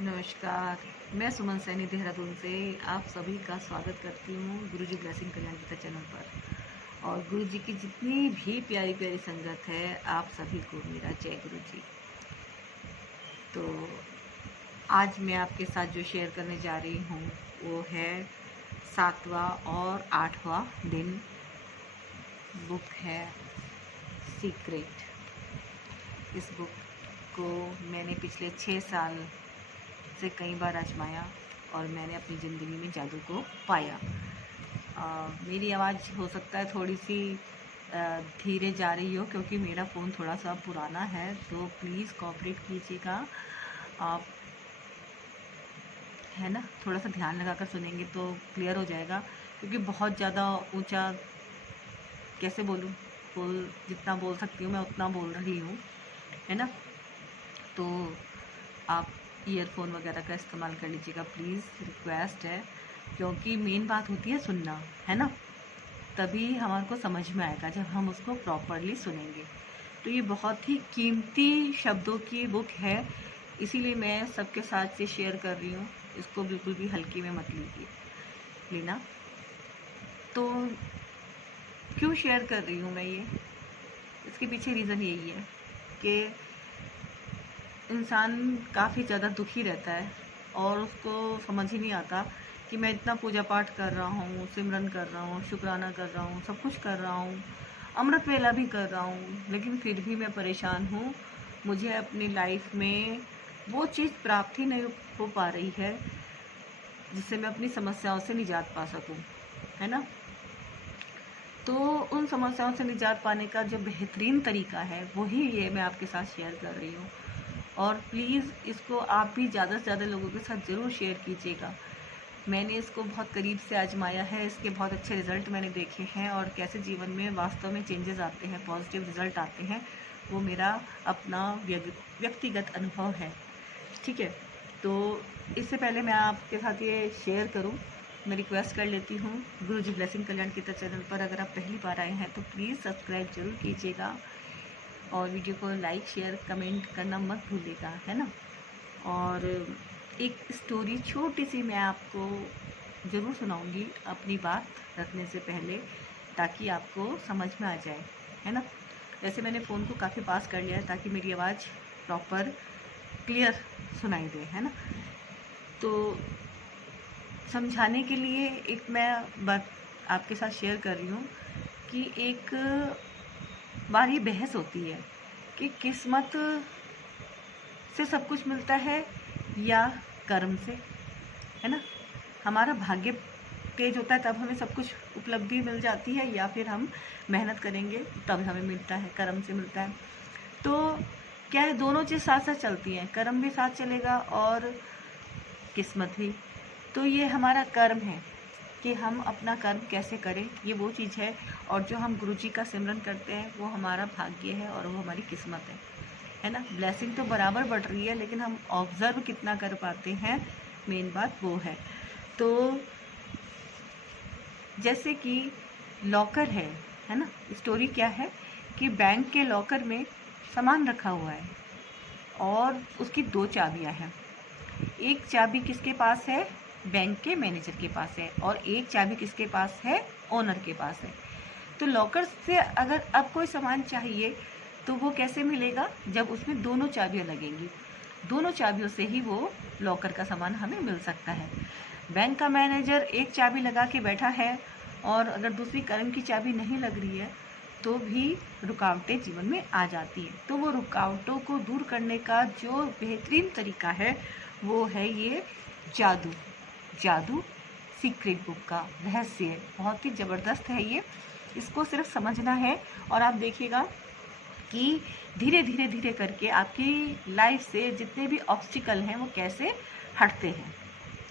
नमस्कार। मैं सुमन सैनी देहरादून से आप सभी का स्वागत करती हूँ गुरुजी ब्लेसिंग कल्याण गीता चैनल पर। और गुरुजी की जितनी भी प्यारी प्यारी संगत है, आप सभी को मेरा जय गुरुजी। तो आज मैं आपके साथ जो शेयर करने जा रही हूँ वो है 7वां और 8वां दिन। बुक है सीक्रेट। इस बुक को मैंने पिछले 6 साल से कई बार आजमाया और मैंने अपनी ज़िंदगी में जादू को पाया। मेरी आवाज़ हो सकता है थोड़ी सी धीरे जा रही हो, क्योंकि मेरा फ़ोन थोड़ा सा पुराना है, तो प्लीज़ कोऑपरेट कीजिएगा आप, है ना। थोड़ा सा ध्यान लगाकर सुनेंगे तो क्लियर हो जाएगा, क्योंकि बहुत ज़्यादा ऊंचा कैसे बोलूँ, जितना बोल सकती हूँ मैं उतना बोल रही हूँ, है ना। तो आप ईयरफोन वगैरह का इस्तेमाल कर लीजिएगा प्लीज़, रिक्वेस्ट है, क्योंकि मेन बात होती है सुनना, है ना। तभी हमारे को समझ में आएगा जब हम उसको प्रॉपरली सुनेंगे। तो ये बहुत ही कीमती शब्दों की बुक है, इसीलिए मैं सबके साथ से शेयर कर रही हूँ। इसको बिल्कुल भी हल्की में मत लेना। तो क्यों शेयर कर रही हूँ मैं ये, इसके पीछे रीज़न यही है कि इंसान काफ़ी ज़्यादा दुखी रहता है और उसको समझ ही नहीं आता कि मैं इतना पूजा पाठ कर रहा हूँ, सिमरन कर रहा हूँ, शुक्राना कर रहा हूँ, सब कुछ कर रहा हूँ, अमृत वेला भी कर रहा हूँ, लेकिन फिर भी मैं परेशान हूँ। मुझे अपनी लाइफ में वो चीज़ प्राप्त ही नहीं हो पा रही है जिससे मैं अपनी समस्याओं से निजात पा सकूँ, है ना। तो उन समस्याओं से निजात पाने का जो बेहतरीन तरीका है वही ये मैं आपके साथ शेयर कर रही हूँ। और प्लीज़ इसको आप भी ज़्यादा से ज़्यादा लोगों के साथ ज़रूर शेयर कीजिएगा। मैंने इसको बहुत करीब से आजमाया है, इसके बहुत अच्छे रिज़ल्ट मैंने देखे हैं, और कैसे जीवन में वास्तव में चेंजेस आते हैं, पॉजिटिव रिज़ल्ट आते हैं, वो मेरा अपना व्यक्तिगत अनुभव है। ठीक है। तो इससे पहले मैं आपके साथ ये शेयर करूं, मैं रिक्वेस्ट कर लेती हूँ गुरुजी ब्लेसिंग कल्याण गीता चैनल पर अगर आप पहली बार आए हैं तो प्लीज़ सब्सक्राइब जरूर कीजिएगा, और वीडियो को लाइक शेयर कमेंट करना मत भूलिएगा, है ना। और एक स्टोरी छोटी सी मैं आपको ज़रूर सुनाऊंगी अपनी बात रखने से पहले, ताकि आपको समझ में आ जाए, है ना। वैसे मैंने फ़ोन को काफ़ी पास कर लिया है ताकि मेरी आवाज़ प्रॉपर क्लियर सुनाई दे, है ना। तो समझाने के लिए एक मैं बात आपके साथ शेयर कर रही हूँ कि एक बार ये बहस होती है कि किस्मत से सब कुछ मिलता है या कर्म से, है ना। हमारा भाग्य तेज होता है तब हमें सब कुछ उपलब्धि मिल जाती है, या फिर हम मेहनत करेंगे तब हमें मिलता है, कर्म से मिलता है। तो क्या है, दोनों चीज़ साथ साथ चलती हैं, कर्म भी साथ चलेगा और किस्मत भी। तो ये हमारा कर्म है कि हम अपना कर्म कैसे करें, ये वो चीज़ है। और जो हम गुरुजी का सिमरन करते हैं वो हमारा भाग्य है और वो हमारी किस्मत है ना। ब्लेसिंग तो बराबर बढ़ रही है, लेकिन हम ऑब्ज़र्व कितना कर पाते हैं, मेन बात वो है। तो जैसे कि लॉकर है ना। स्टोरी क्या है कि बैंक के लॉकर में सामान रखा हुआ है और उसकी 2 चाबियां हैं। एक चाबी किसके पास है, बैंक के मैनेजर के पास है, और एक चाबी किसके पास है, ओनर के पास है। तो लॉकर से अगर अब कोई सामान चाहिए तो वो कैसे मिलेगा, जब उसमें दोनों चाबियां लगेंगी। दोनों चाबियों से ही वो लॉकर का सामान हमें मिल सकता है। बैंक का मैनेजर एक चाबी लगा के बैठा है, और अगर दूसरी कर्म की चाबी नहीं लग रही है तो भी रुकावटें जीवन में आ जाती हैं। तो वो रुकावटों को दूर करने का जो बेहतरीन तरीका है वो है ये जादू। जादू सीक्रेट बुक का रहस्य है, बहुत ही ज़बरदस्त है ये। इसको सिर्फ समझना है और आप देखिएगा कि धीरे धीरे धीरे करके आपकी लाइफ से जितने भी ऑब्स्टिकल हैं वो कैसे हटते हैं।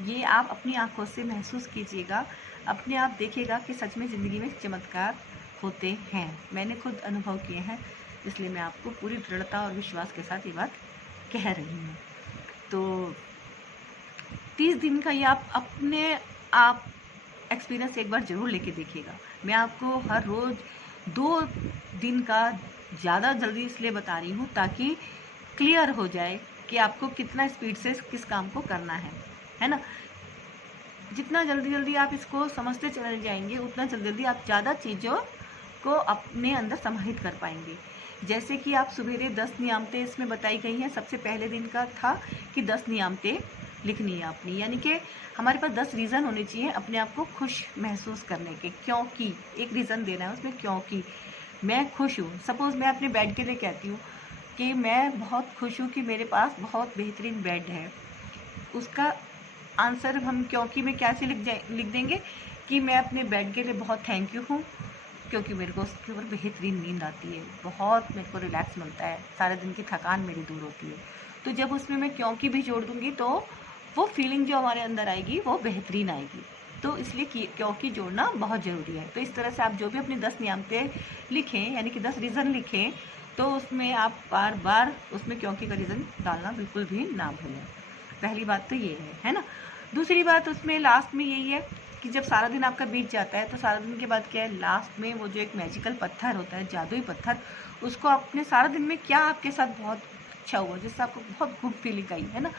ये आप अपनी आंखों से महसूस कीजिएगा, अपने आप देखिएगा कि सच में ज़िंदगी में चमत्कार होते हैं। मैंने खुद अनुभव किए हैं, इसलिए मैं आपको पूरी दृढ़ता और विश्वास के साथ ये बात कह रही हूँ। तो 30 दिन का ये आप अपने आप एक्सपीरियंस एक बार ज़रूर लेके देखिएगा। मैं आपको हर रोज़ 2 दिन का ज़्यादा जल्दी इसलिए बता रही हूँ ताकि क्लियर हो जाए कि आपको कितना स्पीड से किस काम को करना है ना। जितना जल्दी जल्दी आप इसको समझते चले जाएंगे उतना जल्दी जल्दी आप ज़्यादा चीज़ों को अपने अंदर समाहित कर पाएंगे। जैसे कि आप सवेरे 10 नियामतें इसमें बताई गई हैं। सबसे पहले दिन का था कि 10 नियामतें लिखनी है अपनी, यानी कि हमारे पास 10 रीज़न होने चाहिए अपने आप को खुश महसूस करने के। क्योंकि एक रीज़न देना है उसमें, क्योंकि मैं खुश हूँ। सपोज़ मैं अपने बेड के लिए कहती हूँ कि मैं बहुत खुश हूँ कि मेरे पास बहुत बेहतरीन बेड है। उसका आंसर हम क्योंकि में कैसे लिख देंगे कि मैं अपने बेड के लिए बहुत थैंक यू हूँ, क्योंकि मेरे को उसके ऊपर बेहतरीन नींद आती है, बहुत मेरे को रिलैक्स मिलता है, सारे दिन की थकान मेरी दूर होती है। तो जब उसमें मैं क्योंकि भी जोड़ दूँगी तो वो फीलिंग जो हमारे अंदर आएगी वो बेहतरीन आएगी। तो इसलिए क्योंकि जोड़ना बहुत ज़रूरी है। तो इस तरह से आप जो भी अपनी 10 नियामतें लिखें, यानी कि 10 रीज़न लिखें, तो उसमें आप बार बार उसमें क्योंकि का रीज़न डालना बिल्कुल भी ना भूलें। पहली बात तो ये है ना। दूसरी बात उसमें लास्ट में यही है कि जब सारा दिन आपका बीत जाता है तो सारा दिन के बाद क्या है, लास्ट में वो जो एक मैजिकल पत्थर होता है, जादुई पत्थर, उसको अपने सारा दिन में क्या आपके साथ बहुत अच्छा हुआ, जिससे आपको बहुत गुड फीलिंग आई है ना,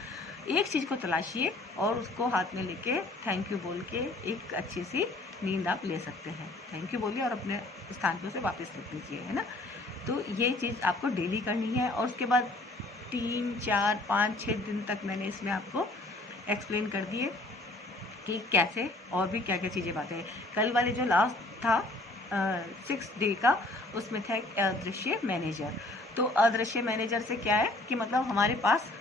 एक चीज़ को तलाशिए और उसको हाथ में लेके थैंक यू बोल के एक अच्छी सी नींद आप ले सकते हैं। थैंक यू बोलिए और अपने स्थान पर उसे वापस रख दीजिए, है ना। तो ये चीज़ आपको डेली करनी है। और उसके बाद 3, 4, 5, 6 दिन तक मैंने इसमें आपको एक्सप्लेन कर दिए कि कैसे और भी क्या क्या चीज़ें बातें हैं। कल वाले जो लास्ट था 6 डे का, उसमें था एक अदृश्य मैनेजर। तो अदृश्य मैनेजर से क्या है कि मतलब हमारे पास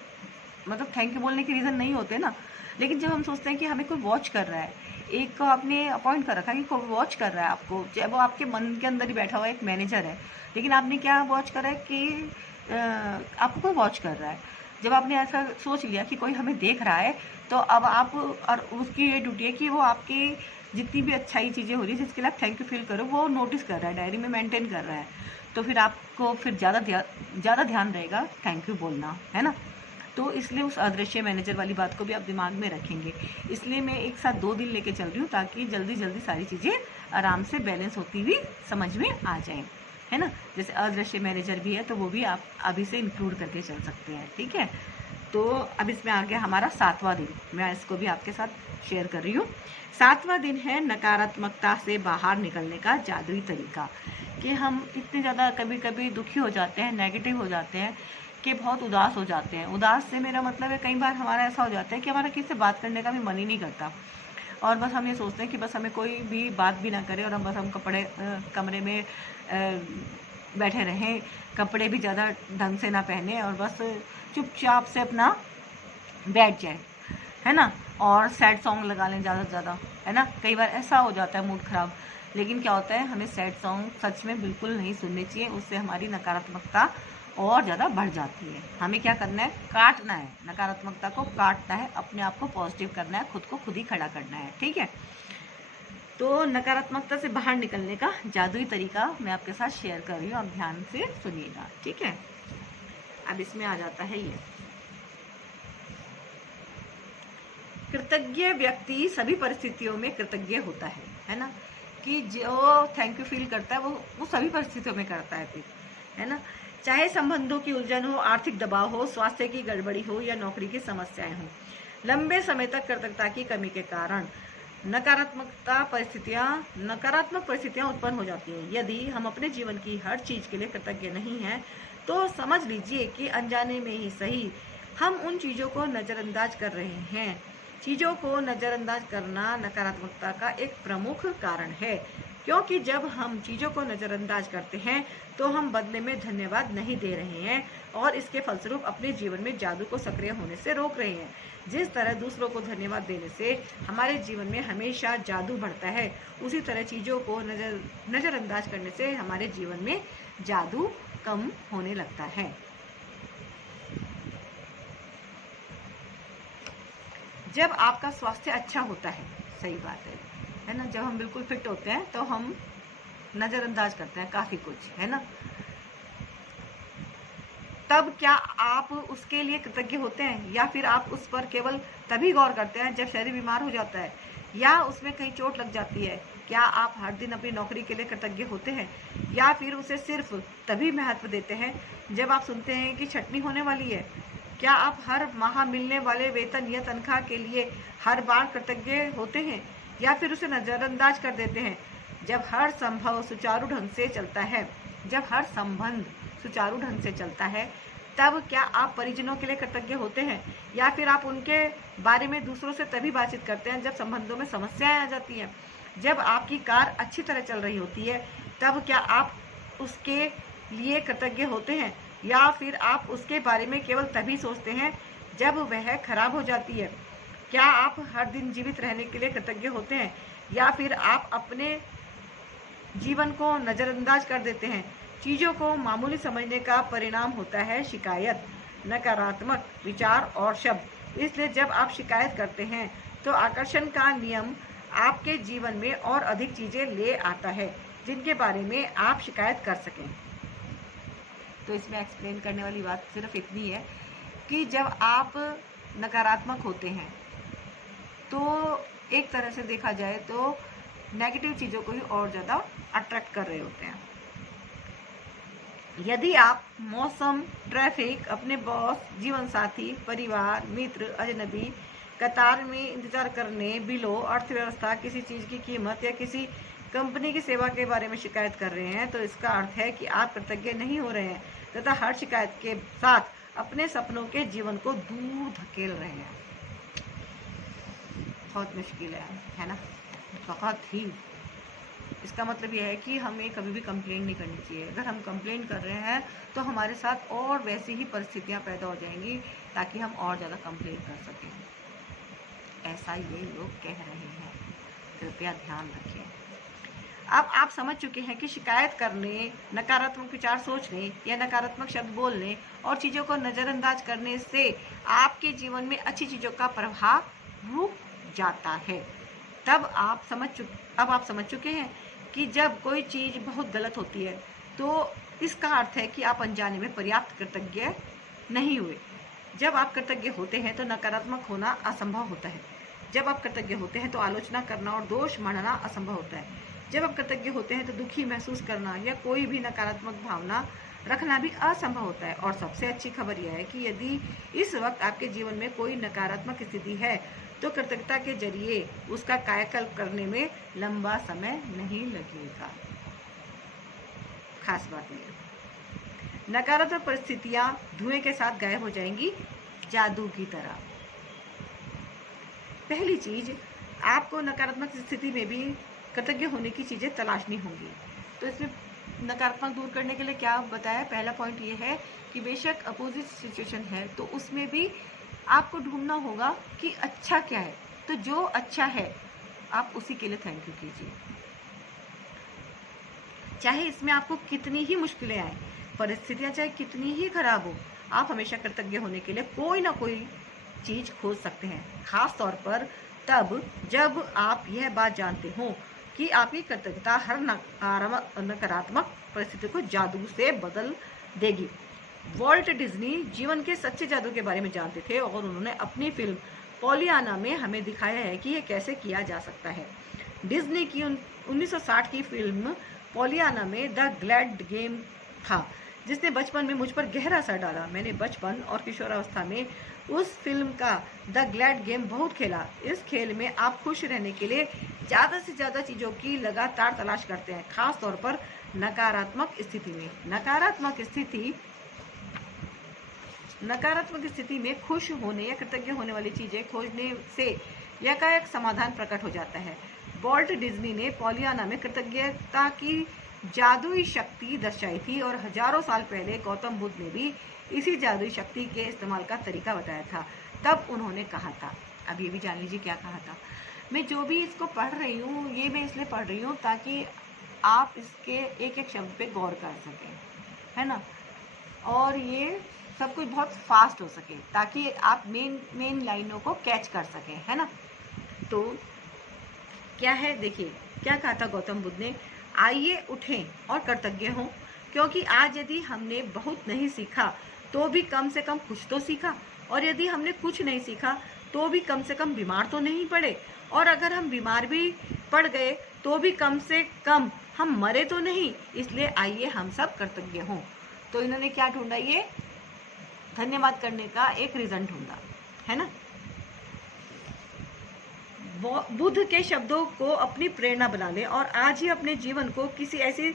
मतलब थैंक यू बोलने के रीज़न नहीं होते ना, लेकिन जब हम सोचते हैं कि हमें कोई वॉच कर रहा है, एक को आपने अपॉइंट कर रखा है कि कोई वॉच कर रहा है आपको, चाहे वो आपके मन के अंदर ही बैठा हुआ एक मैनेजर है, लेकिन आपने क्या वॉच करा है कि आपको कोई वॉच कर रहा है। जब आपने ऐसा सोच लिया कि कोई हमें देख रहा है, तो अब आप और उसकी ये ड्यूटी है कि वो आपकी जितनी भी अच्छाई चीज़ें हो रही है जिसके लिए आप थैंक यू फील करो, वो नोटिस कर रहा है, डायरी में मेंटेन कर रहा है। तो फिर आपको फिर ज़्यादा ध्यान रहेगा थैंक यू बोलना, है ना। तो इसलिए उस अदृश्य मैनेजर वाली बात को भी आप दिमाग में रखेंगे। इसलिए मैं एक साथ 2 दिन लेके चल रही हूँ ताकि जल्दी जल्दी सारी चीज़ें आराम से बैलेंस होती हुई समझ में आ जाएँ, है ना। जैसे अदृश्य मैनेजर भी है तो वो भी आप अभी से इंक्लूड करके चल सकते हैं, ठीक है। तो अब इसमें आ गया हमारा 7वां दिन, मैं इसको भी आपके साथ शेयर कर रही हूँ। 7वां दिन है नकारात्मकता से बाहर निकलने का जादुई तरीका। कि हम इतने ज़्यादा कभी कभी दुखी हो जाते हैं, नेगेटिव हो जाते हैं, कि बहुत उदास हो जाते हैं। उदास से मेरा मतलब है कई बार हमारा ऐसा हो जाता है कि हमारा किसी से बात करने का भी मन ही नहीं करता, और बस हम ये सोचते हैं कि बस हमें कोई भी बात भी ना करे और हम कमरे में बैठे रहें, कपड़े भी ज़्यादा ढंग से ना पहने और बस चुपचाप से अपना बैठ जाए, है ना। और सैड सॉन्ग लगा लें ज़्यादा से ज़्यादा, है ना। कई बार ऐसा हो जाता है मूड ख़राब, लेकिन क्या होता है, हमें सैड सॉन्ग सच में बिल्कुल नहीं सुनने चाहिए। उससे हमारी नकारात्मकता और ज़्यादा बढ़ जाती है। हमें क्या करना है, काटना है, नकारात्मकता को काटना है, अपने आप को पॉजिटिव करना है, खुद को खुद ही खड़ा करना है, ठीक है। तो नकारात्मकता से बाहर निकलने का जादुई तरीका मैं आपके साथ शेयर कर रही हूँ, आप ध्यान से सुनिएगा, ठीक है। अब इसमें आ जाता है ये, कृतज्ञ व्यक्ति सभी परिस्थितियों में कृतज्ञ होता है ना। कि जो थैंक यू फील करता है वो सभी परिस्थितियों में करता है फिर, है ना। चाहे संबंधों की उलझन हो, आर्थिक दबाव हो, स्वास्थ्य की गड़बड़ी हो या नौकरी की समस्याएं हो, लंबे समय तक कृतज्ञता की कमी के कारण नकारात्मक परिस्थितियां उत्पन्न हो जाती हैं। यदि हम अपने जीवन की हर चीज़ के लिए कृतज्ञ नहीं हैं, तो समझ लीजिए कि अनजाने में ही सही हम उन चीज़ों को नज़रअंदाज कर रहे हैं। चीज़ों को नज़रअंदाज करना नकारात्मकता का एक प्रमुख कारण है, क्योंकि जब हम चीज़ों को नज़रअंदाज करते हैं तो हम बदले में धन्यवाद नहीं दे रहे हैं और इसके फलस्वरूप अपने जीवन में जादू को सक्रिय होने से रोक रहे हैं। जिस तरह दूसरों को धन्यवाद देने से हमारे जीवन में हमेशा जादू बढ़ता है, उसी तरह चीज़ों को नज़रअंदाज करने से हमारे जीवन में जादू कम होने लगता है। जब आपका स्वास्थ्य अच्छा होता है, सही बात है ना, जब हम बिल्कुल फिट होते हैं तो हम नज़रअंदाज करते हैं काफ़ी कुछ, है ना। तब क्या आप उसके लिए कृतज्ञ होते हैं, या फिर आप उस पर केवल तभी गौर करते हैं जब शरीर बीमार हो जाता है या उसमें कहीं चोट लग जाती है? क्या आप हर दिन अपनी नौकरी के लिए कृतज्ञ होते हैं, या फिर उसे सिर्फ तभी महत्व देते हैं जब आप सुनते हैं कि छटनी होने वाली है? क्या आप हर माह मिलने वाले वेतन या तनख्वाह के लिए हर बार कृतज्ञ होते हैं या फिर उसे नज़रअंदाज कर देते हैं? जब हर संभव सुचारू ढंग से चलता है, जब हर संबंध सुचारू ढंग से चलता है, तब क्या आप परिजनों के लिए कृतज्ञ होते हैं या फिर आप उनके बारे में दूसरों से तभी बातचीत करते हैं जब संबंधों में समस्याएं आ जाती हैं? जब आपकी कार अच्छी तरह चल रही होती है, तब क्या आप उसके लिए कृतज्ञ होते हैं या फिर आप उसके बारे में केवल तभी सोचते हैं जब वह खराब हो जाती है? क्या आप हर दिन जीवित रहने के लिए कृतज्ञ होते हैं या फिर आप अपने जीवन को नज़रअंदाज कर देते हैं? चीज़ों को मामूली समझने का परिणाम होता है शिकायत, नकारात्मक विचार और शब्द। इसलिए जब आप शिकायत करते हैं तो आकर्षण का नियम आपके जीवन में और अधिक चीज़ें ले आता है जिनके बारे में आप शिकायत कर सकें। तो इसमें एक्सप्लेन करने वाली बात सिर्फ इतनी है कि जब आप नकारात्मक होते हैं तो एक तरह से देखा जाए तो नेगेटिव चीज़ों को ही और ज़्यादा अट्रैक्ट कर रहे होते हैं। यदि आप मौसम, ट्रैफिक, अपने बॉस, जीवन साथी, परिवार, मित्र, अजनबी, कतार में इंतजार करने, बिलों, अर्थव्यवस्था, किसी चीज़ की कीमत या किसी कंपनी की सेवा के बारे में शिकायत कर रहे हैं तो इसका अर्थ है कि आप कृतज्ञ नहीं हो रहे हैं तथा हर शिकायत के साथ अपने सपनों के जीवन को दूर धकेल रहे हैं। बहुत मुश्किल है ना? बहुत ही। इसका मतलब यह है कि हमें कभी भी कंप्लेंट नहीं करनी चाहिए। अगर हम कंप्लेंट कर रहे हैं तो हमारे साथ और वैसी ही परिस्थितियां पैदा हो जाएंगी ताकि हम और ज़्यादा कंप्लेंट कर सकें। ऐसा ये लोग कह रहे हैं, कृपया ध्यान रखें। अब आप समझ चुके हैं कि शिकायत करने, नकारात्मक विचार सोचने या नकारात्मक शब्द बोलने और चीज़ों को नज़रअंदाज करने से आपके जीवन में अच्छी चीज़ों का प्रभाव रुक जाता है। अब आप समझ चुके हैं कि जब कोई चीज़ बहुत गलत होती है तो इसका अर्थ है कि आप अनजाने में पर्याप्त कृतज्ञ नहीं हुए। जब आप कृतज्ञ होते हैं तो नकारात्मक होना असंभव होता है। जब आप कृतज्ञ होते हैं तो आलोचना करना और दोष मानना असंभव होता है। जब आप कृतज्ञ होते हैं तो दुखी महसूस करना या कोई भी नकारात्मक भावना रखना भी असंभव होता है। और सबसे अच्छी खबर यह है कि यदि इस वक्त आपके जीवन में कोई नकारात्मक स्थिति है तो कृतज्ञता के जरिए उसका कायाकल्प करने में लंबा समय नहीं लगेगा। खास बात यह, नकारात्मक परिस्थितियां धुएं के साथ गायब हो जाएंगी, जादू की तरह। पहली चीज, आपको नकारात्मक स्थिति में भी कृतज्ञ होने की चीजें तलाशनी होंगी। तो इसमें नकारात्मक दूर करने के लिए क्या बताया? पहला पॉइंट ये है कि बेशक अपोजिट सिचुएशन है तो उसमें भी आपको ढूंढना होगा कि अच्छा क्या है। तो जो अच्छा है आप उसी के लिए थैंक यू कीजिए, चाहे इसमें आपको कितनी ही मुश्किलें आए, परिस्थितियां चाहे कितनी ही खराब हो, आप हमेशा कृतज्ञ होने के लिए कोई ना कोई चीज खोज सकते हैं। खास तौर पर तब जब आप यह बात जानते हो कि आपकी कृतज्ञता हर नकारात्मक परिस्थिति को जादू से बदल देगी। वॉल्ट डिज्नी जीवन के सच्चे जादू के बारे में जानते थे और उन्होंने अपनी फिल्म पॉलियाना में हमें दिखाया है कि यह कैसे किया जा सकता है। डिज्नी की 1960 की फिल्म पॉलियाना में द ग्लैड गेम था जिसने बचपन में मुझ पर गहरा असर डाला। मैंने बचपन और किशोरावस्था में उस फिल्म का द ग्लैड गेम बहुत खेला। इस खेल में आप खुश रहने के लिए ज़्यादा से ज़्यादा चीज़ों की लगातार तलाश करते हैं, खास तौर पर नकारात्मक स्थिति में। नकारात्मक स्थिति में खुश होने या कृतज्ञ होने वाली चीज़ें खोजने से एकाएक समाधान प्रकट हो जाता है। वॉल्ट डिज्नी ने पॉलियाना में कृतज्ञता की जादुई शक्ति दर्शाई थी और हजारों साल पहले गौतम बुद्ध ने भी इसी जादुई शक्ति के इस्तेमाल का तरीका बताया था। तब उन्होंने कहा था, अब ये भी जान लीजिए क्या कहा था। मैं जो भी इसको पढ़ रही हूँ ये मैं इसलिए पढ़ रही हूँ ताकि आप इसके एक एक शब्द पे गौर कर सकें, है ना, और ये सब कुछ बहुत फास्ट हो सके ताकि आप मेन लाइनों को कैच कर सकें, है ना। तो क्या है, देखिए क्या कहा था गौतम बुद्ध ने, आइए उठें और कृतज्ञ हों, क्योंकि आज यदि हमने बहुत नहीं सीखा तो भी कम से कम कुछ तो सीखा, और यदि हमने कुछ नहीं सीखा तो भी कम से कम बीमार तो नहीं पड़े, और अगर हम बीमार भी पड़ गए तो भी कम से कम हम मरे तो नहीं। इसलिए आइए हम सब कृतज्ञ हों। तो इन्होंने क्या ढूंढा, ये धन्यवाद करने का एक रीज़न ढूंढा, है ना। बुद्ध के शब्दों को अपनी प्रेरणा बना लें और आज ही अपने जीवन को किसी ऐसी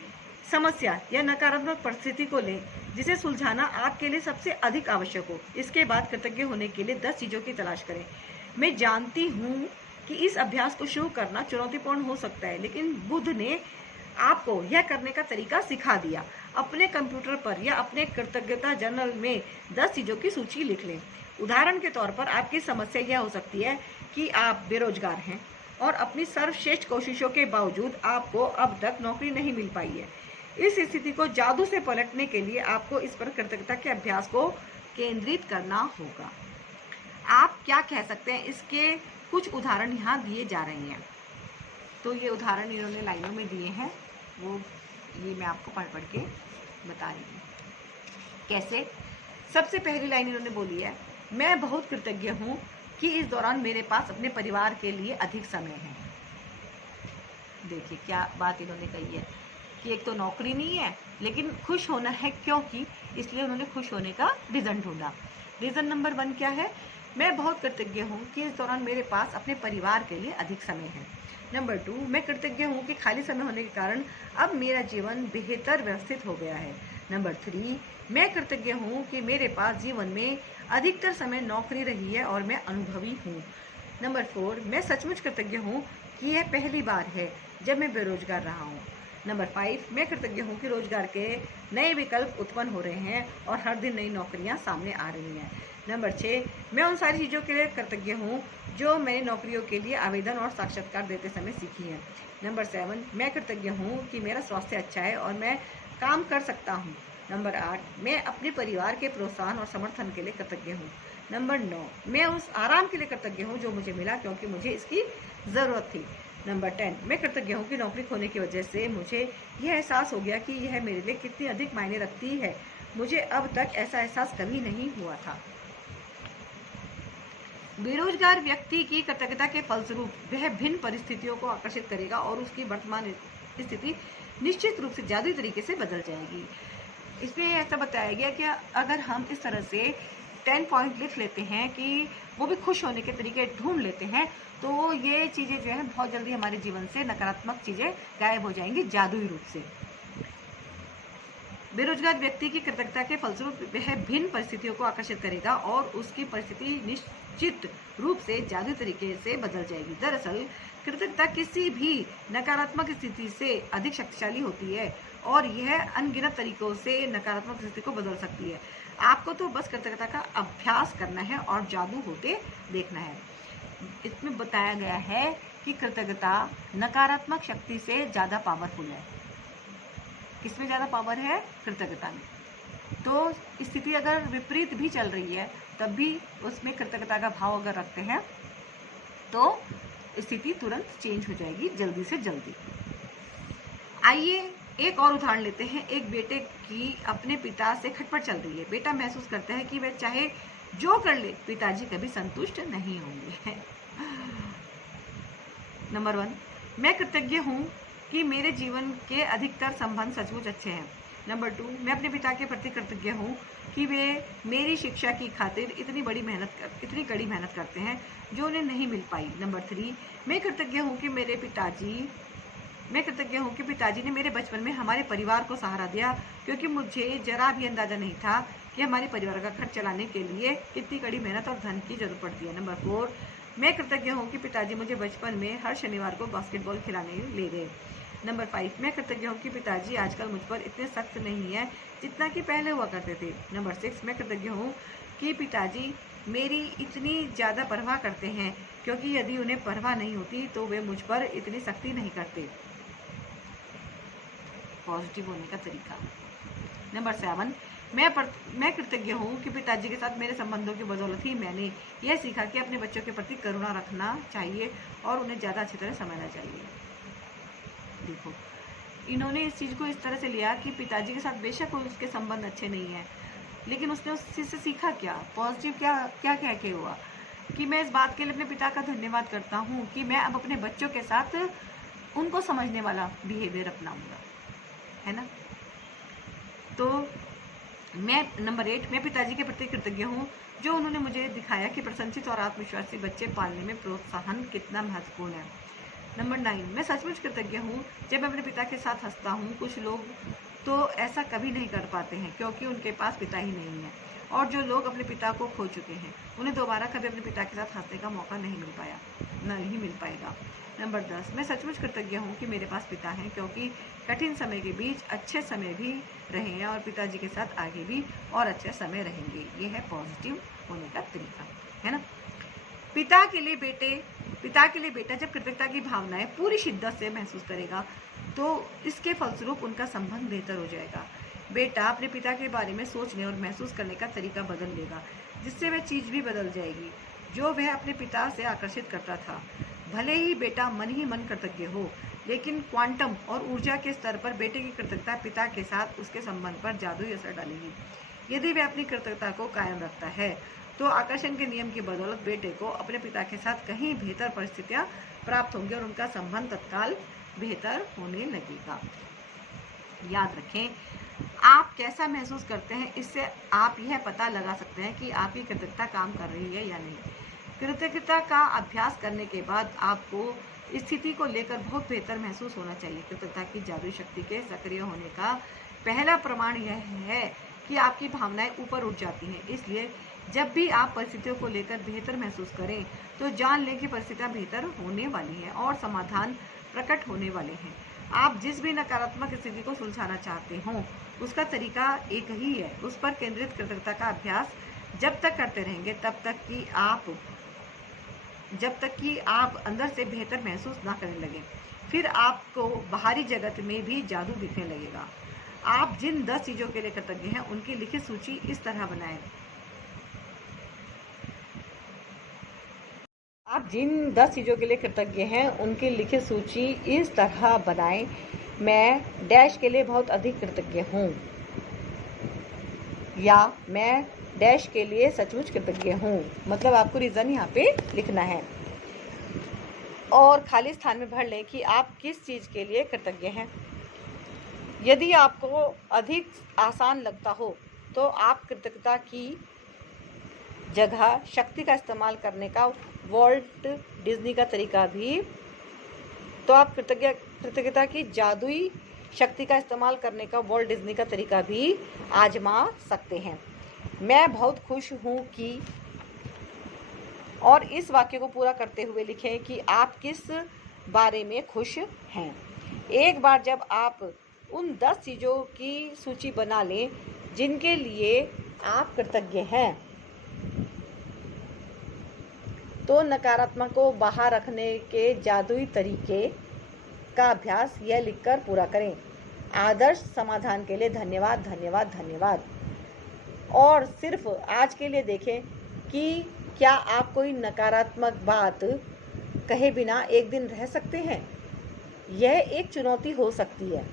समस्या या नकारात्मक परिस्थिति को लें जिसे सुलझाना आपके लिए सबसे अधिक आवश्यक हो। इसके बाद कृतज्ञ होने के लिए 10 चीज़ों की तलाश करें। मैं जानती हूँ कि इस अभ्यास को शुरू करना चुनौतीपूर्ण हो सकता है, लेकिन बुद्ध ने आपको यह करने का तरीका सिखा दिया। अपने कंप्यूटर पर या अपने कृतज्ञता जर्नल में 10 चीज़ों की सूची लिख लें। उदाहरण के तौर पर आपकी समस्या यह हो सकती है कि आप बेरोजगार हैं और अपनी सर्वश्रेष्ठ कोशिशों के बावजूद आपको अब तक नौकरी नहीं मिल पाई है। इस स्थिति को जादू से पलटने के लिए आपको इस पर कृतज्ञता के अभ्यास को केंद्रित करना होगा। आप क्या कह सकते हैं, इसके कुछ उदाहरण यहाँ दिए जा रहे हैं। तो ये उदाहरण इन्होंने लाइनों में दिए हैं, वो ये मैं आपको पढ़ के बता रही हूँ कैसे। सबसे पहली लाइन इन्होंने बोली है, मैं बहुत कृतज्ञ हूँ कि इस दौरान मेरे पास अपने परिवार के लिए अधिक समय है। देखिए क्या बात इन्होंने कही है कि एक तो नौकरी नहीं है लेकिन खुश होना है, क्योंकि इसलिए उन्होंने खुश होने का रीज़न ढूंढा। रीज़न नंबर 1 क्या है, मैं बहुत कृतज्ञ हूँ कि इस दौरान मेरे पास अपने परिवार के लिए अधिक समय है। नंबर 2, मैं कृतज्ञ हूँ कि खाली समय होने के कारण अब मेरा जीवन बेहतर व्यवस्थित हो गया है। नंबर 3, मैं कृतज्ञ हूँ कि मेरे पास जीवन में अधिकतर समय नौकरी रही है और मैं अनुभवी हूँ। नंबर 4, मैं सचमुच कृतज्ञ हूँ कि यह पहली बार है जब मैं बेरोजगार रहा हूँ। नंबर 5, मैं कृतज्ञ हूँ कि रोजगार के नए विकल्प उत्पन्न हो रहे हैं और हर दिन नई नौकरियाँ सामने आ रही हैं। नंबर 6, मैं उन सारी चीज़ों के लिए कृतज्ञ हूँ जो मैंने नौकरियों के लिए आवेदन और साक्षात्कार देते समय सीखी हैं। नंबर 7, मैं कृतज्ञ हूँ कि मेरा स्वास्थ्य अच्छा है और मैं काम कर सकता हूँ। नंबर 8, मैं अपने परिवार के प्रोत्साहन और समर्थन के लिए कृतज्ञ हूँ। नंबर 9, मैं उस आराम के लिए कृतज्ञ हूँ जो मुझे मिला क्योंकि मुझे इसकी ज़रूरत थी। नंबर 10, मैं कृतज्ञ हूँ कि नौकरी खोने की वजह से मुझे यह एहसास हो गया कि यह मेरे लिए कितनी अधिक मायने रखती है। मुझे अब तक ऐसा एहसास कभी नहीं हुआ था। बेरोजगार व्यक्ति की कृतज्ञता के फलस्वरूप वह भिन्न परिस्थितियों को आकर्षित करेगा और उसकी वर्तमान स्थिति निश्चित रूप से जादुई तरीके से बदल जाएगी। इसमें ऐसा बताया गया कि अगर हम इस तरह से 10 पॉइंट लिख लेते हैं कि वो भी खुश होने के तरीके ढूंढ लेते हैं, तो ये चीज़ें जो है बहुत जल्दी हमारे जीवन से नकारात्मक चीज़ें गायब हो जाएंगी जादुई रूप से। बेरोजगार व्यक्ति की कृतज्ञता के फलस्वरूप वह भिन्न परिस्थितियों को आकर्षित करेगा और उसकी परिस्थिति निश्चित रूप से जादुई तरीके से बदल जाएगी। दरअसल कृतज्ञता किसी भी नकारात्मक स्थिति से अधिक शक्तिशाली होती है और यह अनगिनत तरीकों से नकारात्मक स्थिति को बदल सकती है। आपको तो बस कृतज्ञता का अभ्यास करना है और जादू होते देखना है। इसमें बताया गया है कि कृतज्ञता नकारात्मक शक्ति से ज़्यादा पावरफुल है। किसमें ज़्यादा पावर है? कृतज्ञता में। तो स्थिति अगर विपरीत भी चल रही है तब भी उसमें कृतज्ञता का भाव अगर रखते हैं तो स्थिति तुरंत चेंज हो जाएगी जल्दी से जल्दी। आइए एक और उदाहरण लेते हैं। एक बेटे की अपने पिता से खटपट चल रही है। बेटा महसूस करता है कि वह चाहे जो कर ले पिताजी कभी संतुष्ट नहीं होंगे। नंबर 1, मैं कृतज्ञ हूँ कि मेरे जीवन के अधिकतर संबंध सचमुच अच्छे हैं। नंबर 2, मैं अपने पिता के प्रति कृतज्ञ हूँ कि वे मेरी शिक्षा की खातिर इतनी कड़ी मेहनत करते हैं जो उन्हें नहीं मिल पाई। नंबर 3, मैं कृतज्ञ हूँ कि पिताजी ने मेरे बचपन में हमारे परिवार को सहारा दिया, क्योंकि मुझे जरा भी अंदाजा नहीं था कि हमारे परिवार का खर्च चलाने के लिए कितनी कड़ी मेहनत और धन की जरूरत पड़ती है। नंबर 4, मैं कृतज्ञ हूँ कि पिताजी मुझे बचपन में हर शनिवार को बास्केटबॉल खिलाने ले गए। नंबर 5, मैं कृतज्ञ हूँ कि पिताजी आजकल मुझ पर इतने सख्त नहीं है जितना कि पहले हुआ करते थे। नंबर 6, मैं कृतज्ञ हूँ कि पिताजी मेरी इतनी ज़्यादा परवाह करते हैं, क्योंकि यदि उन्हें परवाह नहीं होती तो वे मुझ पर इतनी सख्ती नहीं करते। पॉजिटिव होने का तरीका। नंबर 7, मैं कृतज्ञ हूँ कि पिताजी के साथ मेरे संबंधों की बदौलत ही मैंने यह सीखा कि अपने बच्चों के प्रति करुणा रखना चाहिए और उन्हें ज़्यादा अच्छी तरह समझना चाहिए। देखो, इन्होंने इस चीज़ को इस तरह से लिया कि पिताजी के साथ बेशक उसके संबंध अच्छे नहीं हैं, लेकिन उसने उस चीज़ से सीखा क्या, पॉजिटिव क्या कह के हुआ कि मैं इस बात के लिए अपने पिता का धन्यवाद करता हूँ कि मैं अब अपने बच्चों के साथ उनको समझने वाला बिहेवियर अपनाऊंगा, है ना। तो नंबर 8, मैं पिताजी के प्रति कृतज्ञ हूँ जो उन्होंने मुझे दिखाया कि प्रशंसित और आत्मविश्वासी बच्चे पालने में प्रोत्साहन कितना महत्वपूर्ण है। नंबर 9, मैं सचमुच कृतज्ञ हूँ जब मैं अपने पिता के साथ हंसता हूँ। कुछ लोग तो ऐसा कभी नहीं कर पाते हैं क्योंकि उनके पास पिता ही नहीं है, और जो लोग अपने पिता को खो चुके हैं उन्हें दोबारा कभी अपने पिता के साथ हंसने का मौका नहीं मिल पाएगा। नंबर 10, मैं सचमुच कृतज्ञ हूँ कि मेरे पास पिता हैं क्योंकि कठिन समय के बीच अच्छे समय भी रहे हैं और पिताजी के साथ आगे भी और अच्छे समय रहेंगे। ये है पॉजिटिव होने का तरीका, है ना। पिता के लिए बेटा जब कृतज्ञता की भावनाएं पूरी शिद्दत से महसूस करेगा तो इसके फलस्वरूप उनका संबंध बेहतर हो जाएगा। बेटा अपने पिता के बारे में सोचने और महसूस करने का तरीका बदल लेगा, जिससे वह चीज़ भी बदल जाएगी जो वह अपने पिता से आकर्षित करता था। भले ही बेटा मन ही मन कृतज्ञ हो, लेकिन क्वांटम और ऊर्जा के स्तर पर बेटे की कृतज्ञता पिता के साथ उसके संबंध पर जादुई असर डालेगी। यदि वह अपनी कृतज्ञता को कायम रखता है तो आकर्षण के नियम की बदौलत बेटे को अपने पिता के साथ कहीं बेहतर परिस्थितियां प्राप्त होंगी और उनका संबंध तत्काल बेहतर होने लगेगा। याद रखें, आप कैसा महसूस करते हैं इससे आप यह पता लगा सकते हैं कि आपकी कृतज्ञता काम कर रही है या नहीं। कृतज्ञता का अभ्यास करने के बाद आपको स्थिति को लेकर बहुत बेहतर महसूस होना चाहिए। कृतज्ञता की जादुई शक्ति के सक्रिय होने का पहला प्रमाण यह है कि आपकी भावनाएं ऊपर उठ जाती हैं। इसलिए जब भी आप परिस्थितियों को लेकर बेहतर महसूस करें तो जान लें कि परिस्थितियां बेहतर होने वाली हैं और समाधान प्रकट होने वाले हैं। आप जिस भी नकारात्मक स्थिति को सुलझाना चाहते हों उसका तरीका एक ही है। उस पर केंद्रित कृतज्ञता का अभ्यास जब तक करते रहेंगे जब तक कि आप अंदर से बेहतर महसूस ना करने लगें, फिर आपको बाहरी जगत में भी जादू दिखने लगेगा। आप जिन 10 चीज़ों के लिए कृतज्ञ हैं उनकी लिखित सूची इस तरह बनाएं। मैं डैश के लिए बहुत अधिक कृतज्ञ हूँ, या मैं डैश के लिए सचमुच कृतज्ञ हूँ। मतलब आपको रीज़न यहाँ पे लिखना है और खाली स्थान में भर लें कि आप किस चीज़ के लिए कृतज्ञ हैं। यदि आपको अधिक आसान लगता हो तो आप कृतज्ञता की जगह शक्ति का इस्तेमाल करने का वॉल्ट डिज्नी का तरीका भी तो आप कृतज्ञता की जादुई शक्ति का इस्तेमाल करने का वॉल्ट डिज्नी का तरीका भी आजमा सकते हैं। मैं बहुत खुश हूँ कि, और इस वाक्य को पूरा करते हुए लिखें कि आप किस बारे में खुश हैं। एक बार जब आप उन 10 चीज़ों की सूची बना लें जिनके लिए आप कृतज्ञ हैं तो नकारात्मक को बाहर रखने के जादुई तरीके का अभ्यास यह लिखकर पूरा करें। आदर्श समाधान के लिए धन्यवाद धन्यवाद धन्यवाद। और सिर्फ आज के लिए देखें कि क्या आप कोई नकारात्मक बात कहे बिना एक दिन रह सकते हैं। यह एक चुनौती हो सकती है।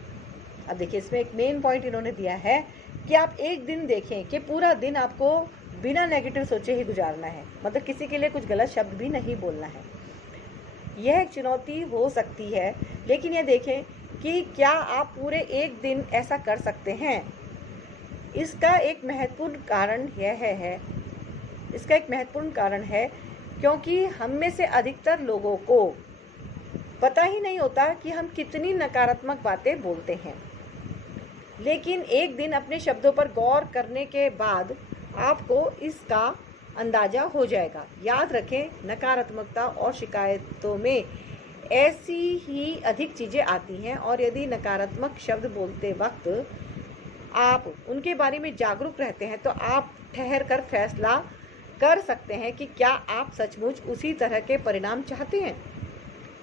अब देखिए, इसमें एक मेन पॉइंट इन्होंने दिया है कि आप एक दिन देखें कि पूरा दिन आपको बिना नेगेटिव सोचे ही गुजारना है, मतलब किसी के लिए कुछ गलत शब्द भी नहीं बोलना है। यह एक चुनौती हो सकती है, लेकिन यह देखें कि क्या आप पूरे एक दिन ऐसा कर सकते हैं। इसका एक महत्वपूर्ण कारण है क्योंकि हम में से अधिकतर लोगों को पता ही नहीं होता कि हम कितनी नकारात्मक बातें बोलते हैं। लेकिन एक दिन अपने शब्दों पर गौर करने के बाद आपको इसका अंदाज़ा हो जाएगा। याद रखें, नकारात्मकता और शिकायतों में ऐसी ही अधिक चीज़ें आती हैं और यदि नकारात्मक शब्द बोलते वक्त आप उनके बारे में जागरूक रहते हैं तो आप ठहर कर फैसला कर सकते हैं कि क्या आप सचमुच उसी तरह के परिणाम चाहते हैं,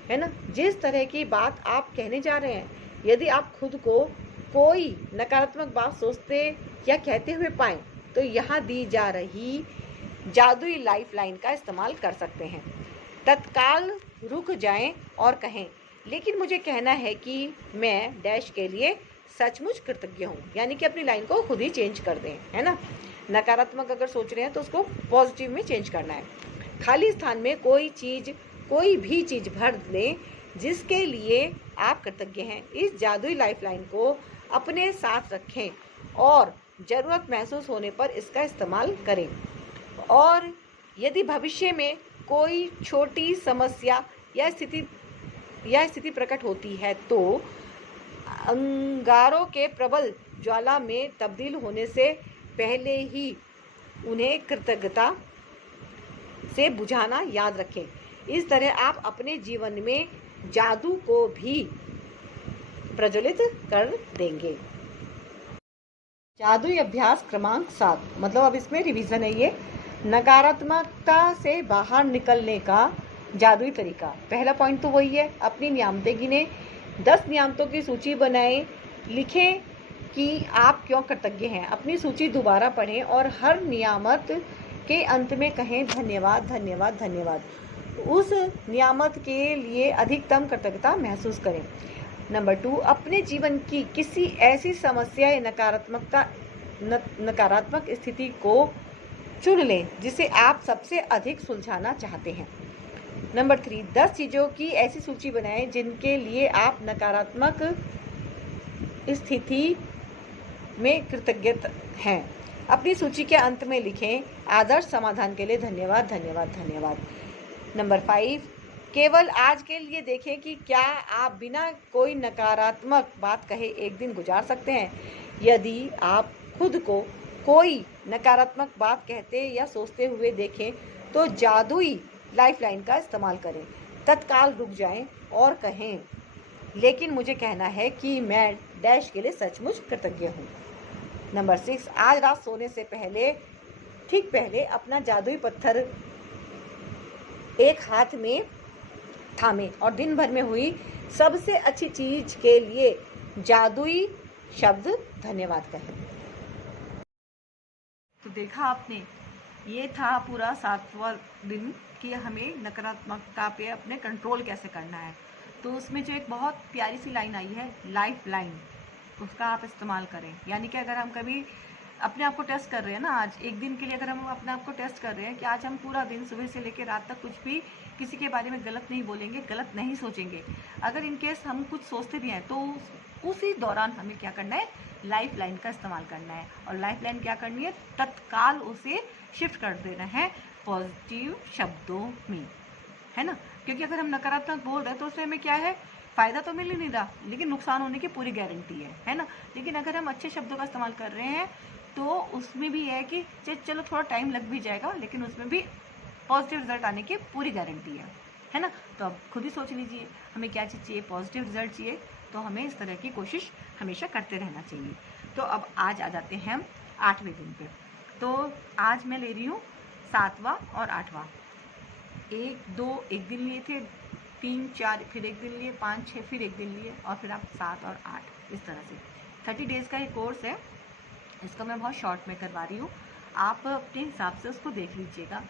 है ना, जिस तरह की बात आप कहने जा रहे हैं। यदि आप खुद को कोई नकारात्मक बात सोचते या कहते हुए पाएं तो यहाँ दी जा रही जादुई लाइफलाइन का इस्तेमाल कर सकते हैं। तत्काल रुक जाएं और कहें, लेकिन मुझे कहना है कि मैं डैश के लिए सचमुच कृतज्ञ हूँ। यानी कि अपनी लाइन को खुद ही चेंज कर दें, है ना। नकारात्मक अगर सोच रहे हैं तो उसको पॉजिटिव में चेंज करना है। खाली स्थान में कोई भी चीज़ भर दें जिसके लिए आप कृतज्ञ हैं। इस जादुई लाइफलाइन को अपने साथ रखें और ज़रूरत महसूस होने पर इसका इस्तेमाल करें। और यदि भविष्य में कोई छोटी समस्या या स्थिति प्रकट होती है तो अंगारों के प्रबल ज्वाला में तब्दील होने से पहले ही उन्हें कृतज्ञता से बुझाना याद रखें। इस तरह आप अपने जीवन में जादू को भी प्रज्वलित कर देंगे। जादुई अभ्यास क्रमांक 7, मतलब अब इसमें रिवीजन है ये, नकारात्मकता से बाहर निकलने का जादुई तरीका। पहला पॉइंट तो वही है, अपनी नियामतें गिने, 10 नियामतों की सूची बनाएं, लिखें कि आप क्यों कृतज्ञ हैं। अपनी सूची दोबारा पढ़ें और हर नियामत के अंत में कहें धन्यवाद धन्यवाद धन्यवाद। उस नियामत के लिए अधिकतम कृतज्ञता महसूस करें। नंबर 2, अपने जीवन की किसी ऐसी समस्या या नकारात्मक स्थिति को चुन लें जिसे आप सबसे अधिक सुलझाना चाहते हैं। नंबर 3, 10 चीज़ों की ऐसी सूची बनाएं जिनके लिए आप नकारात्मक स्थिति में कृतज्ञ हैं। अपनी सूची के अंत में लिखें आदर्श समाधान के लिए धन्यवाद धन्यवाद धन्यवाद। नंबर 5, केवल आज के लिए देखें कि क्या आप बिना कोई नकारात्मक बात कहे एक दिन गुजार सकते हैं। यदि आप खुद को कोई नकारात्मक बात कहते या सोचते हुए देखें तो जादुई लाइफलाइन का इस्तेमाल करें। तत्काल रुक जाएं और कहें, लेकिन मुझे कहना है कि मैं डैश के लिए सचमुच कृतज्ञ हूँ। नंबर 6, आज रात सोने से ठीक पहले अपना जादुई पत्थर एक हाथ में थामें और दिन भर में हुई सबसे अच्छी चीज के लिए जादुई शब्द धन्यवाद कहें। तो देखा आपने, ये था पूरा 7वां दिन कि हमें नकारात्मकता पे अपने कंट्रोल कैसे करना है। तो उसमें जो एक बहुत प्यारी सी लाइन आई है, लाइफ लाइन, उसका आप इस्तेमाल करें। यानी कि अगर हम कभी अपने आप को टेस्ट कर रहे हैं ना, आज एक दिन के लिए अगर हम अपने आप को टेस्ट कर रहे हैं कि आज हम पूरा दिन सुबह से लेकर रात तक कुछ भी किसी के बारे में गलत नहीं बोलेंगे, गलत नहीं सोचेंगे। अगर इनकेस हम कुछ सोचते भी हैं तो उसी दौरान हमें क्या करना है, लाइफ लाइन का इस्तेमाल करना है। और लाइफ लाइन क्या करनी है, तत्काल उसे शिफ्ट कर देना है पॉजिटिव शब्दों में, है ना। क्योंकि अगर हम नकारात्मक बोल रहे हैं तो उससे हमें क्या है, फ़ायदा तो मिल ही नहीं रहा, लेकिन नुकसान होने की पूरी गारंटी है ना। लेकिन अगर हम अच्छे शब्दों का इस्तेमाल कर रहे हैं तो उसमें भी है कि चलो थोड़ा टाइम लग भी जाएगा, लेकिन उसमें भी पॉजिटिव रिजल्ट आने की पूरी गारंटी है ना। तो अब खुद ही सोच लीजिए हमें क्या चीज़ चाहिए, पॉजिटिव रिजल्ट चाहिए, तो हमें इस तरह की कोशिश हमेशा करते रहना चाहिए। तो अब आज आ जाते हैं हम 8वें दिन पे। तो आज मैं ले रही हूँ 7वां और 8वां। 1, 2 एक दिन लिए थे, 3, 4 फिर एक दिन लिए, 5, 6 फिर एक दिन लिए, और फिर आप 7 और 8 इस तरह से 30 डेज़ का ये कोर्स है। इसको मैं बहुत शॉर्ट में करवा रही हूँ, आप अपने हिसाब से उसको देख लीजिएगा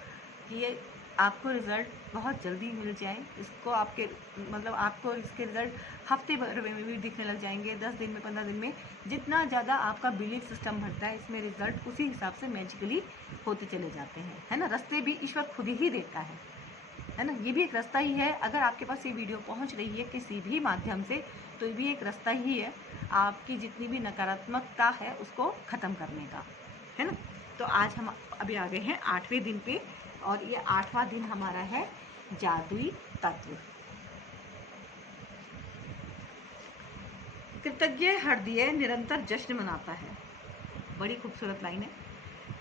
कि ये आपको रिज़ल्ट बहुत जल्दी मिल जाए। इसको आपको इसके रिज़ल्ट हफ्ते भर में भी दिखने लग जाएंगे, 10 दिन में, 15 दिन में। जितना ज़्यादा आपका बिलीफ सिस्टम बढ़ता है इसमें रिज़ल्ट उसी हिसाब से मैजिकली होते चले जाते हैं, है ना। रास्ते भी ईश्वर खुद ही देता है ना। ये भी एक रास्ता ही है। अगर आपके पास ये वीडियो पहुंच रही है किसी भी माध्यम से तो ये भी एक रास्ता ही है आपकी जितनी भी नकारात्मकता है उसको ख़त्म करने का, है ना। तो आज हम अभी आ गए हैं 8वें दिन पे, और ये 8वां दिन हमारा है जादुई तत्व। कृतज्ञ हृदय निरंतर जश्न मनाता है। बड़ी खूबसूरत लाइन है।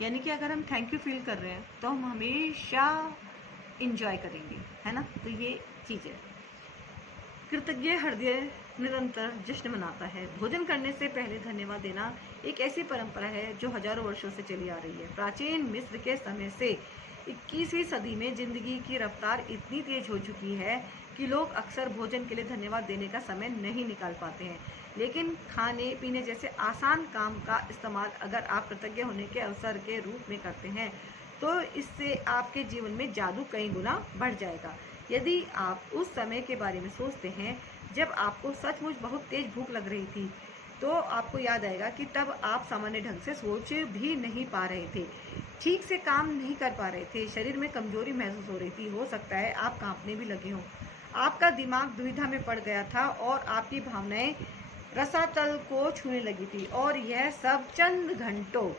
यानी कि अगर हम थैंक यू फील कर रहे हैं तो हम हमेशा इंजॉय करेंगे, है ना। तो ये चीज़ है। कृतज्ञ हृदय निरंतर जश्न मनाता है। भोजन करने से पहले धन्यवाद देना एक ऐसी परंपरा है जो हजारों वर्षों से चली आ रही है। प्राचीन मिस्र के समय से 21वीं सदी में जिंदगी की रफ्तार इतनी तेज हो चुकी है कि लोग अक्सर भोजन के लिए धन्यवाद देने का समय नहीं निकाल पाते हैं। लेकिन खाने पीने जैसे आसान काम का इस्तेमाल अगर आप कृतज्ञ होने के अवसर के रूप में करते हैं तो इससे आपके जीवन में जादू कई गुना बढ़ जाएगा। यदि आप उस समय के बारे में सोचते हैं जब आपको सचमुच बहुत तेज भूख लग रही थी, तो आपको याद आएगा कि तब आप सामान्य ढंग से सोच भी नहीं पा रहे थे, ठीक से काम नहीं कर पा रहे थे, शरीर में कमजोरी महसूस हो रही थी, हो सकता है आप कांपने भी लगे हों, आपका दिमाग दुविधा में पड़ गया था और आपकी भावनाएं रसातल को छूने लगी थी और यह सब चंद घंटों